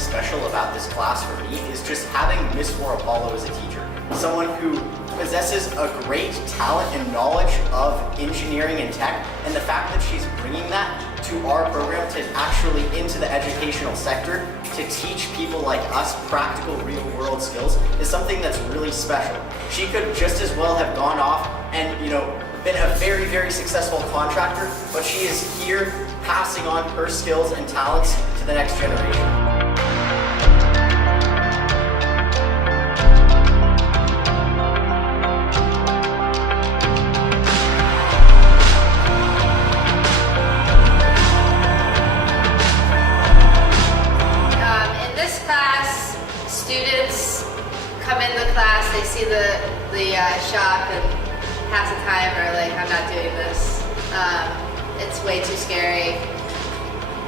special about this class for me is just having Miss Oropallo as a teacher. Someone who possesses a great talent and knowledge of engineering and tech, and the fact that she's bringing that to our program to actually into the educational sector to teach people like us practical real-world skills is something that's really special. She could just as well have gone off and, been a very, very successful contractor, but she is here passing on her skills and talents to the next generation. Students come in the class, they see the shop, and half the time are like, I'm not doing this. It's way too scary.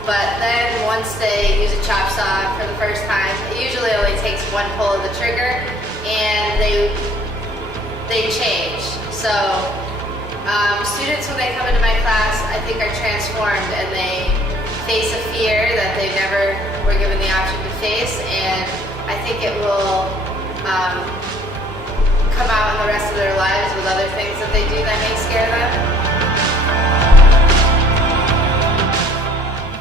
But then once they use a chop saw for the first time, it usually only takes one pull of the trigger, and they change. So students, when they come into my class, I think are transformed, and they face a fear that they never were given the option to face, and I think it will come out in the rest of their lives with other things that they do that may scare them.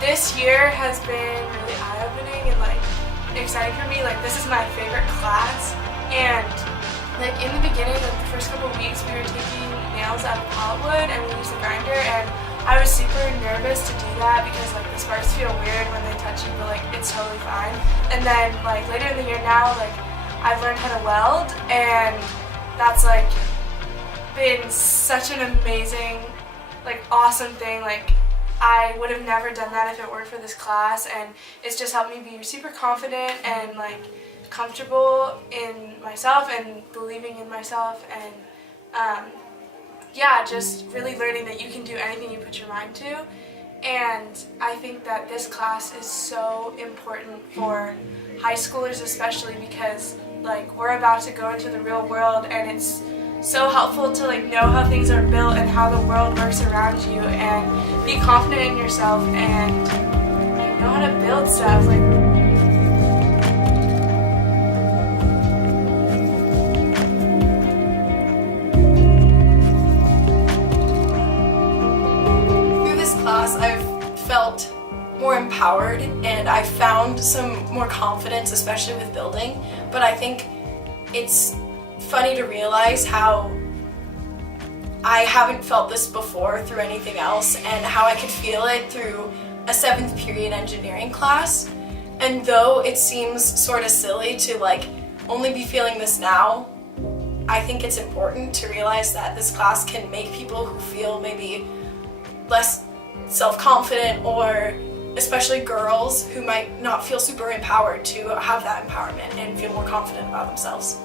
This year has been really eye-opening and exciting for me. This is my favorite class, and in the beginning, the first couple of weeks, we were taking nails out of pallet wood and we used a grinder, and I was super nervous to do that because the sparks feel weird when they touch you, but it's totally fine. And then later in the year now, I've learned how to weld, and that's been such an amazing, awesome thing. I would have never done that if it weren't for this class, and it's just helped me be super confident and comfortable in myself and believing in myself, and yeah, just really learning that you can do anything you put your mind to. And I think that this class is so important for high schoolers especially, because we're about to go into the real world, and it's so helpful to know how things are built and how the world works around you, and be confident in yourself and know how to build stuff. I've felt more empowered, and I found some more confidence, especially with building. But I think it's funny to realize how I haven't felt this before through anything else, and how I could feel it through a 7th period engineering class. And though it seems sort of silly to only be feeling this now, I think it's important to realize that this class can make people who feel maybe less self-confident, or especially girls who might not feel super empowered, to have that empowerment and feel more confident about themselves.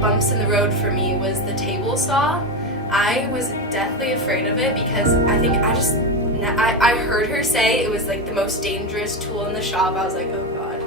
Bumps in the road for me was the table saw. I was deathly afraid of it because I heard her say it was the most dangerous tool in the shop. I was like, oh god.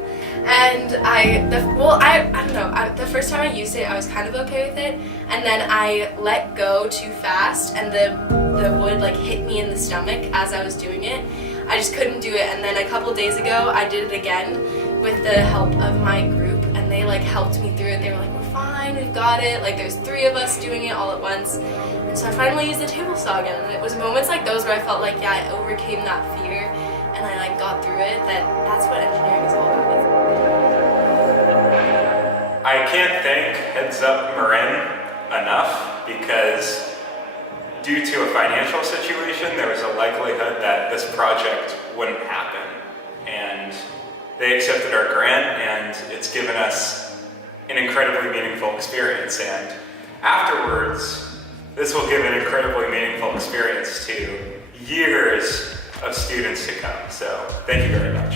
And I don't know, the first time I used it, I was kind of okay with it, and then I let go too fast, and the wood hit me in the stomach as I was doing it. I just couldn't do it, and then a couple days ago I did it again with the help of my group, and they helped me through it. They were like, we're fine, we've got it. There's 3 of us doing it all at once. And so I finally used the table saw again, and it was moments like those where I felt yeah, I overcame that fear, and I got through it. That's what engineering is all about. I can't thank Heads Up Marin enough, because due to a financial situation, there was a likelihood that this project wouldn't happen. And they accepted our grant, and it's given us an incredibly meaningful experience. And afterwards, this will give an incredibly meaningful experience to years of students to come. So thank you very much.